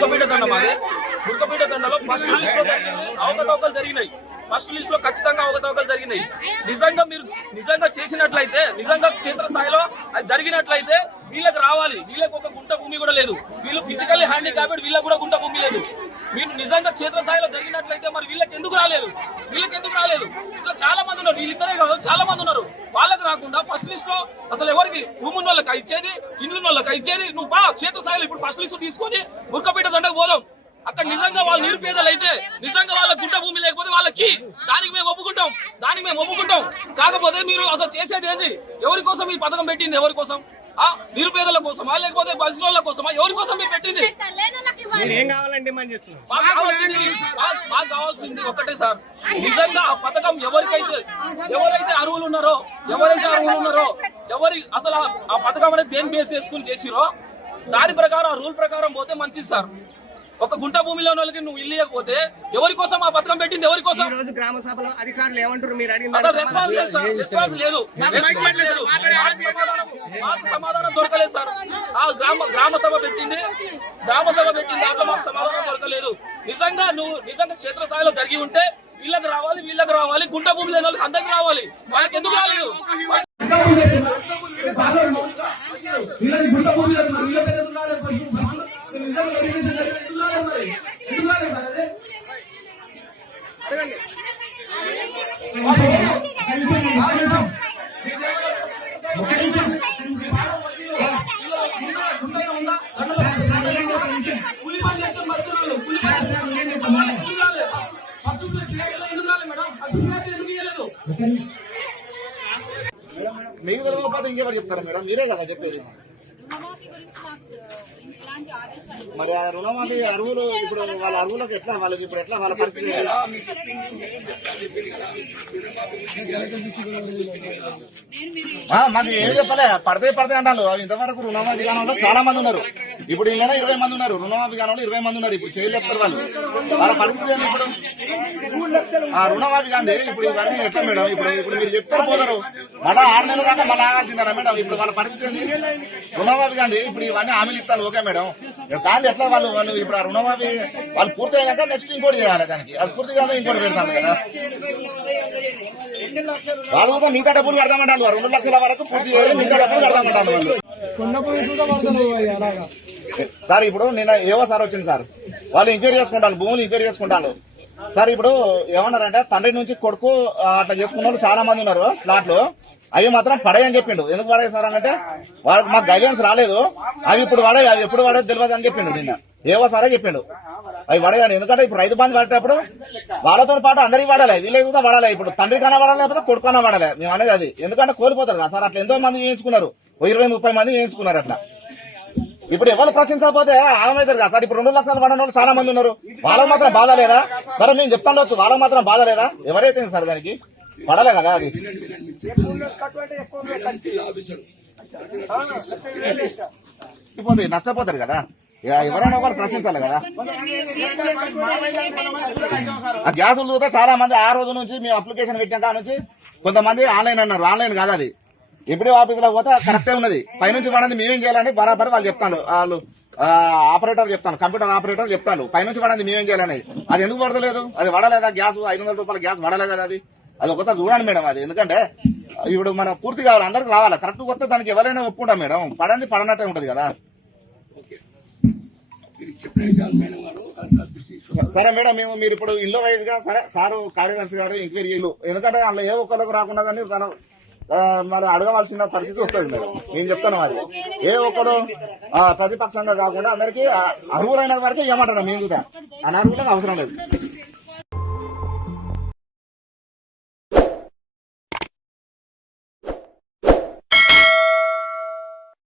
బుర్కపీట దండం అది? బుర్కపీట దండలో ఫస్ట్ లిస్ట్లో జరిగింది. అవకతవకలు జరిగినాయి. ఫస్ట్ లిస్ట్లో ఖచ్చితంగా అవకతవకలు జరిగినాయి. నిజంగా మీరు నిజంగా చేసినట్లయితే నిజంగా క్షేత్రస్థాయిలో అది జరిగినట్లయితే వీళ్ళకి రావాలి. వీళ్ళకి ఒక గుంట భూమి కూడా లేదు. వీళ్ళు ఫిజికల్లీ హ్యాండిక్యాప్డ్ వీళ్ళకి కూడా గుంట భూమి లేదు. మీరు నిజంగా క్షేత్రస్థాయిలో జరిగినట్లయితే మరి వీళ్ళకి ఎందుకు రాలేదు? వీళ్ళకి ఎందుకు రాలేదు? ఇట్లా చాలా మంది ఉన్నారు. వీళ్ళిద్దరే కాదు చాలా మంది ఉన్నారు. వాళ్ళకి రాకుండా ఫస్ట్ లిస్ట్లో అసలు ఎవరికి? భూమి ఉన్న వాళ్ళకి ఇచ్చేది ఇండ్లు వాళ్ళకి ఇచ్చేది. నువ్వు బా క్షేత్రస్థాయిలో ఇప్పుడు ఫస్ట్ లిస్ట్ తీసుకొని బుర్కపేట దండకు పోదాం. అక్కడ నిజంగా వాళ్ళు నిరుపేదలు అయితే నిజంగా వాళ్ళ గుంట భూమి లేకపోతే వాళ్ళకి దానికి మేము ఒప్పుకుంటాం. దానికి మేము ఒప్పుకుంటాం. కాకపోతే మీరు అసలు చేసేది ఏంది? ఎవరి కోసం ఈ పథకం పెట్టింది? ఎవరి కోసం? ఆ? నిరుపేదల కోసమా? లేకపోతే బలిసిన వాళ్ళ కోసమా? ఎవరి కోసం మీరు పెట్టింది? మాకు కావాల్సింది మాకు- మాకు కావాల్సింది ఒకటే సార్. నిజంగా ఆ పథకం ఎవరికైతే అర్హులు ఉన్నారో ఎవరైతే అర్హులు ఉన్నారో ఎవరి అసలు ఆ- పథకం అనేది దేని బేస్ చేసుకుని చేసిరో దాని ప్రకారం ఆ రూల్ ప్రకారం పోతే మంచిది సార్. ఒక గుంట భూమిలో ఉన్న వాళ్ళకి నువ్వు ఇల్లు ఇవ్వకపోతే ఎవరి కోసం ఆ పథకం పెట్టింది? ఎవరి కోసం? రోజు గ్రామ సభలో అధికారులు ఏమంటారు మీరు అడిగిన అసలు రెస్పాన్స్ లేదు సార్. రెస్పాన్స్ లేదు. మాకు సమాధానం దొరకలేదు సార్. ఆ గ్రామ గ్రామ సభ పెట్టింది. గ్రామ సభ పెట్టింది దాంట్లో మాకు సమాధానం దొరకలేదు. నిజంగా నువ్వు నిజంగా క్షేత్రస్థాయిలో జరిగి ఉంటే వీళ్ళకి రావాలి వీళ్ళకి రావాలి గుంట భూమి లేని వాళ్ళకి అందరికి రావాలి. వాళ్ళకి ఎందుకు రాలేదు? అడగండి గుంట భూమి లేదు మరి వీళ్ళకి ఎందుకు రాలేదు మరి? నిజంగా వెరిఫికేషన్ జరిగితే ఎందుకు రాలేదు మరి? ఎందుకు రాలేదు సార్ అదే? మీకు తెలియకపోతే ఇంకెవరు చెప్తారా మేడం? మీరే కదా చెప్పేది. మరి ఆ రుణమాఫీ అరువులు ఇప్పుడు వాళ్ళ అరువులకు ఎట్లా వాళ్ళకి ఇప్పుడు ఎట్లా వాళ్ళ పరిస్థితి? మాకు ఏం చెప్పలే? పడితే పడితే అంటారు. అవి ఇంతవరకు రుణమాఫీ కాని వాళ్ళు చాలా మంది ఉన్నారు. ఇప్పుడు ఇలా ఇరవై మంది ఉన్నారు. రుణమాఫీ కాని వాళ్ళు ఇరవై మంది ఉన్నారు. ఇప్పుడు చేయలు చెప్తారు వాళ్ళు. వాళ్ళ పరిస్థితి ఇప్పుడు? ఆ రుణమాఫీ కాంది. ఇప్పుడు ఇవన్నీ ఎట్లా మేడం? ఇప్పుడు ఇప్పుడు మీరు చెప్తారు పోతారు. మళ్ళా ఆరు నెలల దాకా మళ్ళీ ఆగాల్సిందరా మేడం? ఇప్పుడు వాళ్ళ పరిస్థితి ఏంటి రుణమాఫీ కాంది. ఇప్పుడు ఇవన్నీ హామీలు ఇస్తాను ఓకే మేడం. కాంది ఎట్లా వాళ్ళు వాళ్ళు ఇప్పుడు ఆ రుణమాఫీ వాళ్ళు పూర్తి అయినాక నెక్స్ట్ ఇంకోటి చేయాలి దానికి. అది పూర్తి కాదు ఇంకోటి పెడతాను కదా. వాళ్ళు కూడా మిగతా డబ్బులు కడతామంటారు. రెండు లక్షల వరకు పూర్తి చేయాలి. మిగతా డబ్బులు కడతామంటారు వాళ్ళు. సార్ ఇప్పుడు నిన్న ఏవో సార్ వచ్చింది సార్. వాళ్ళు ఎంక్వైరీ చేసుకుంటాను భూములు ఎంక్వైరీ చేసుకుంటాను సార్ ఇప్పుడు ఏమన్నారంటే తండ్రి నుంచి కొడుకు అట్లా చేసుకున్న వాళ్ళు చాలా మంది ఉన్నారు స్లాట్లో అవి మాత్రం పడేయని చెప్పిండు. ఎందుకు పడేది సార్ అంటే వాళ్ళకి మాకు గైడెన్స్ రాలేదు. అవి ఇప్పుడు పడే అవి ఎప్పుడు పడే తెలియదు అని చెప్పిండు నిన్న. ఏవో సారే చెప్పిండు. అవి పడేయని ఎందుకంటే ఇప్పుడు రైతు బంధు పడేటప్పుడు వాళ్ళతో పాటు అందరికి పడాలి వీళ్ళకి కూడా పడాలి ఇప్పుడు తండ్రి కన్నా పడాలి లేకపోతే కొడుకు కన్నా పడాలి మేము అనేది అది. ఎందుకంటే కోల్పోతారు కదా సార్. అట్లా ఎంతో మంది చేయించుకున్నారు. ఇరవై ముప్పై మంది చేయించుకున్నారు అట్లా. ఇప్పుడు ఎవరు ప్రశ్నించకపోతే ఆగమవుతారు కదా సార్? ఇప్పుడు రెండు లక్షలు పడిన వాళ్ళు చాలా మంది ఉన్నారు. వాళ్ళకి మాత్రం బాధ లేదా? సరే మేము చెప్తాండొచ్చు వాళ్ళకి మాత్రం బాధ లేదా? ఎవరైతే సార్ దానికి? పడలే కదా అది. ఇప్పుడు నష్టపోతారు కదా. ఇక ఎవరైనా ఒకరు ప్రశ్నించాలి కదా. ఆ గ్యాసులు చూస్తే చాలా మంది ఆ రోజు నుంచి మేము అప్లికేషన్ పెట్టిన కాడ నుంచి కొంతమంది ఆన్లైన్ అన్నారు. ఆన్లైన్ కాదు అది. ఇప్పుడే ఆఫీసులో పోతే కరెక్టే ఉన్నది. పైనుంచి పడింది మేమేం చేయాలని బరాబర్ వాళ్ళు చెప్తాను వాళ్ళు ఆపరేటర్ చెప్తాను కంప్యూటర్ ఆపరేటర్ చెప్తాను పైనుంచి పడింది మేమేం చేయాలని. అది ఎందుకు పడతలేదు? అది పడలేదా గ్యాస్? ఐదు వందల రూపాయల గ్యాస్ వడలేదు కదా అది? అది ఒకసారి చూడండి మేడం అది. ఎందుకంటే ఇప్పుడు మనం పూర్తి కావాలి అందరికి రావాలి. కరెక్ట్ కొత్త దానికి ఎవరైనా ఒప్పుకుంటాం మేడం. పడంది పడనట్టే ఉంటది కదా. సరే మేడం మేము మీరు ఇప్పుడు ఇల్లు వైజ్గా సరే సారు కార్యదర్శి గారు ఎంక్వైరీ ఎందుకంటే అందులో ఏ ఒక్కరికి రాకుండా కానీ తన మరి అడగవలసిన పరిస్థితి వస్తుంది మేడం నేను చెప్తాను అది ఏ ఒక్కరు ప్రతిపక్షంగా కాకుండా అందరికీ అర్హులైన వరకు ఏమంటారు? మేము కూడా అనర్హులకు అవసరం లేదు.